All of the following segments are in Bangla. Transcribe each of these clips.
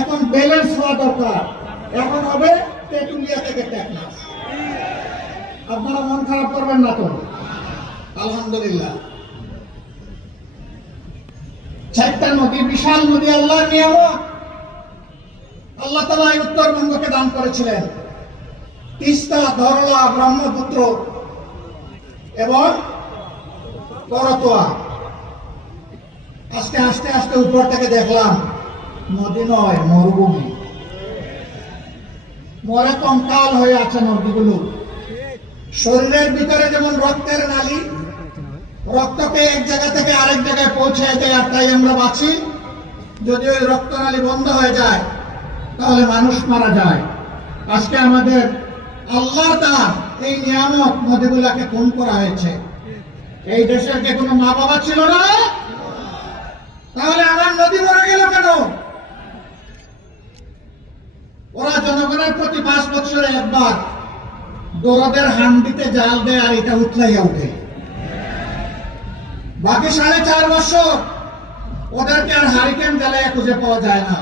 এখন ব্যালেন্স হওয়া দরকার। এখন হবে তেঁতুলিয়া থেকে টেকনাফ। আপনারা মন খারাপ করবেন না তো? আলহামদুলিল্লাহ। 4টা নদী, বিশাল নদী, আল্লাহর নিয়ামত। আল্লাহ তাআলা এই উত্তরবঙ্গকে দান করেছিলেন। তিস্তা, ধরলা, ব্রহ্মপুত্র এবং করতোয়া। আজকে আস্তে আস্তে উপর থেকে দেখলাম নদী নয়, মরুভূমি। মরে কঙ্কাল হয়ে আছে নদীগুলো। শরীরের ভিতরে যেমন রক্তের নালী, রক্তকে এক জায়গা থেকে আরেক জায়গায় পৌঁছে দেয়, আর তাই আমরা বাঁচি। যদি ওই রক্তনালী বন্ধ হয়ে যায় তাহলে মানুষ মারা যায়। আজকে আমাদের আল্লাহর দান এই নিয়ামত, নদীগুলাকে খুন করা হয়েছে। এই দেশের কি কোনো মা বাবা ছিল না? তাহলে আমার নদী মরে গেল কেন? ওরা জনগণের প্রতি 5 বছরে একবার দরদের হান্ডিতে জাল দেয় আর এটা উতলাইয়া উঠে। বাকি 4.5 বছর ওদেরকে আর হারিকেন জ্বালাইয়া খুঁজে পাওয়া যায় না।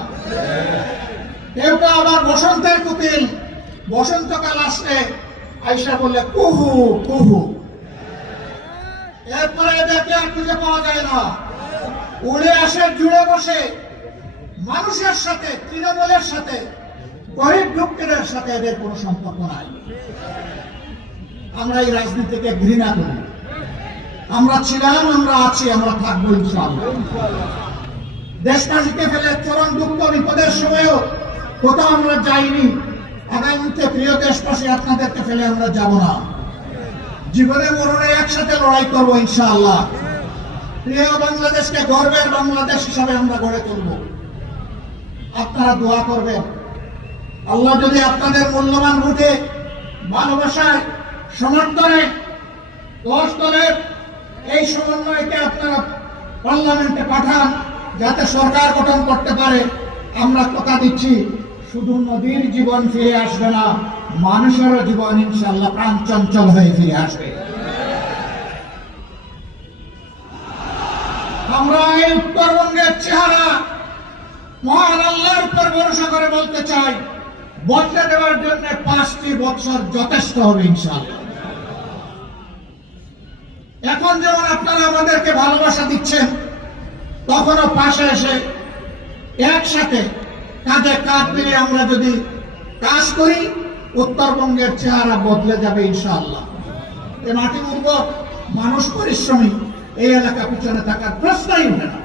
কেউ তো আবার বসন্তের কোকিল, বসন্তকাল আসলে আইসা বললে কুহু কুহু, এরপরে এদেরকে আর খুঁজে পাওয়া যায় না। উড়ে আসে, জুড়ে বসে মানুষের সাথে, তৃণমূলের সাথে, গরিব দুঃখীদের সাথে এদের কোনো সম্পর্ক নাই। আমরা এই রাজনীতিকে ঘৃণা করি। আমরা ছিলাম, আমরা আছি, আমরা থাকবো ইনশাআল্লাহ। দেশবাসীকে ফেলে চরম দুঃখ বিপদের সময়ও কোথাও আমরা যাইনি। আগামীতে প্রিয় দেশবাসী, আপনাদেরকে ফেলে আমরা যাব না। জীবনে মরণে একসাথে লড়াই করবো ইনশাআল্লাহ। প্রিয় বাংলাদেশকে গর্বের বাংলাদেশ হিসাবে আমরা গড়ে তুলব। আপনারা দোয়া করবেন। আল্লাহ যদি আপনাদের মূল্যবান ভোটে, ভালোবাসায়, সমর্থনে 10 দলের এই সমন্বয়কে আপনারা পার্লামেন্টে পাঠান, যাতে সরকার গঠন করতে পারে। আমরা কথা দিচ্ছি, শুধু নদীর জীবন ফিরে আসবে না, মানুষেরও জীবন ইনশাআল্লাহ প্রাণ চঞ্চল হয়ে ফিরে আসবে। আমরা এই উত্তরবঙ্গের চেহারা মহান আল্লাহর উপর ভরসা করে বলতে চাই, বদলে দেওয়ার জন্য 5টি বছর যথেষ্ট হবে ইনশাআল্লাহ। এখন যেমন আপনারা আমাদেরকে ভালোবাসা দিচ্ছেন, তখনও পাশে এসে একসাথে কাঁধে কাঁধ মিলিয়ে আমরা যদি কাজ করি, উত্তরবঙ্গের চেহারা বদলে যাবে ইনশাআল্লাহ। এই মাটি উর্বর, মানুষ পরিশ্রমী, এই এলাকা পিছনে থাকার প্রশ্নই উঠে না।